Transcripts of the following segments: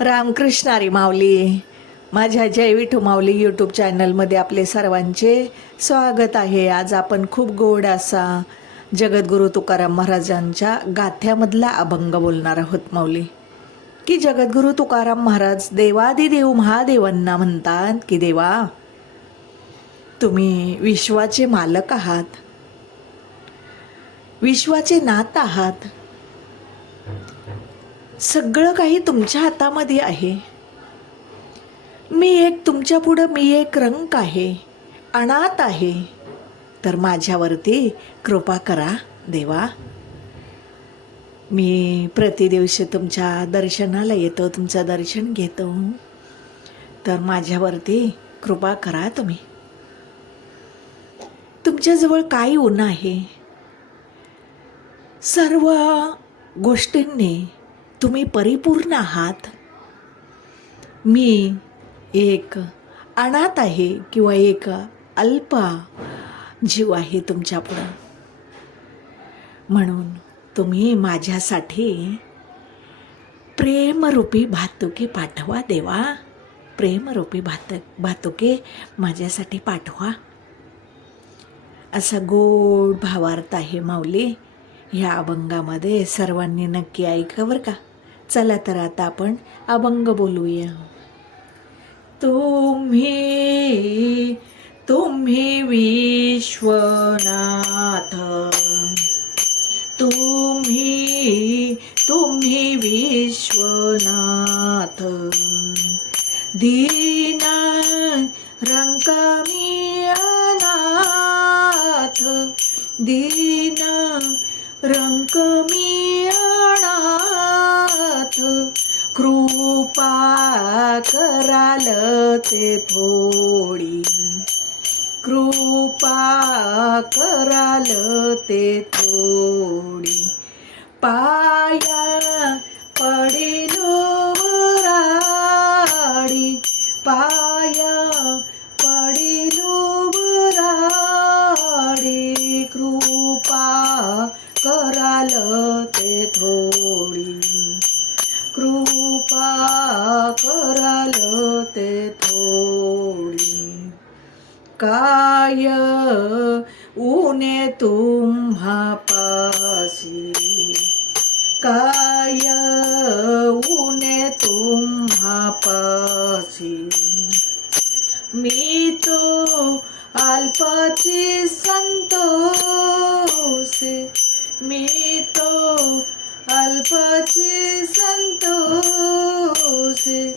रामकृष्णारी माऊली. माझ्या जयविठू माऊली यूट्यूब चॅनलमध्ये आपले सर्वांचे स्वागत आहे. आज आपण खूप गोड असा जगद्गुरू तुकाराम महाराजांच्या गाथ्यामधला अभंग बोलणार आहोत माऊली. की जगद्गुरू तुकाराम महाराज देवादिदेव महादेवांना म्हणतात की देवा तुम्ही विश्वाचे मालक आहात. विश्वाचे नात आहात. सगळं काही तुमच्या हातामध्ये आहे. मी एक तुमच्या पुढं मी एक रंक आहे अनाथ आहे. तर माझ्यावरती कृपा करा देवा. मी प्रतिदिवशी तुमच्या दर्शनाला येतो तुमचं दर्शन घेतो. तर माझ्यावरती कृपा करा तुम्ही. तुमच्याजवळ काय ऊन आहे. सर्व गोष्टींनी तुम्ही परिपूर्ण आहात? मी एक अनाथ आहे किंवा एक अल्प जीव आहे तुमच्यापुढं म्हणून तुम्ही माझ्यासाठी प्रेमरूपी भातुके पाठवा देवा. प्रेमरूपी भात भातुके माझ्यासाठी पाठवा. असा गोड भावार्थ आहे माऊली. ह्या अभंगामध्ये सर्वांनी नक्की ऐका बरं का. चला तर आता आपण अभंग बोलूया. तुम्ही तुम्ही विश्वनाथ. तुम्ही तुम्ही विश्वनाथ. दीना रंकामी अनाथ दीना रंकमी अनाथ कृपा कराल ते थोडी. कृपा कराल ते थोडी. पाया पडिलो राडी पाया पडिलो राडी कृपा कराल ते थोडी. कृपा कराल ते थोडी। काय ऊने तुम्हा पासी काय ऊने तुम्हा पासी मी तो अल्पाची संतोषे मी तो अल्पाची असे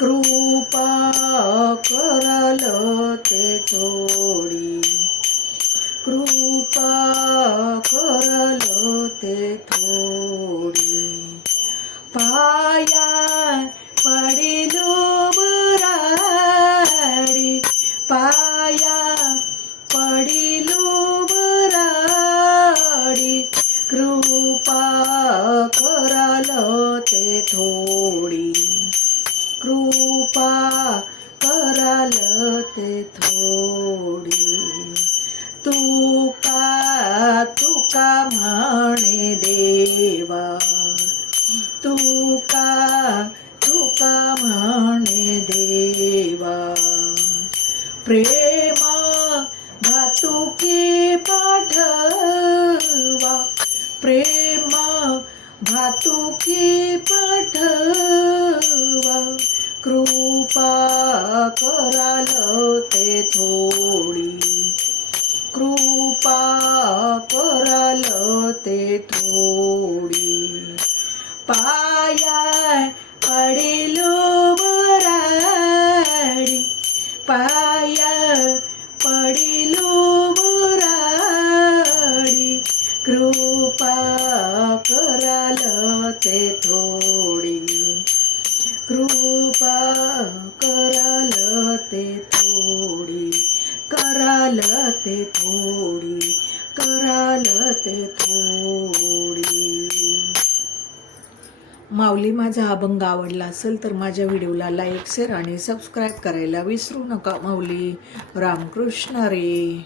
कृपा कराल ते थोडी. कृपा कराल ते थोडी. पाया पडिलो बराडी पाया पडिलो बराडी कृपा कराल ते थोडी. कृपा कराल ते थोडी. तुका तुका म्हणे देवा. तुका तुका म्हणे देवा. प्रेम भातुके पाठवा. प्रेम वाहतुकी पाठवा कृपा कराल ते थोडी. कृपा कराल ते थोडी. पाया पडिलो कृपा कराल ते थोडी. कृपा कराल ते थोडी. कराल ते थोडी. कराल ते थोडी. माऊली माझा अभंग आवडला असेल तर माझ्या व्हिडिओला लाईक शेअर आणि सबस्क्राईब करायला विसरू नका माऊली. रामकृष्ण रे.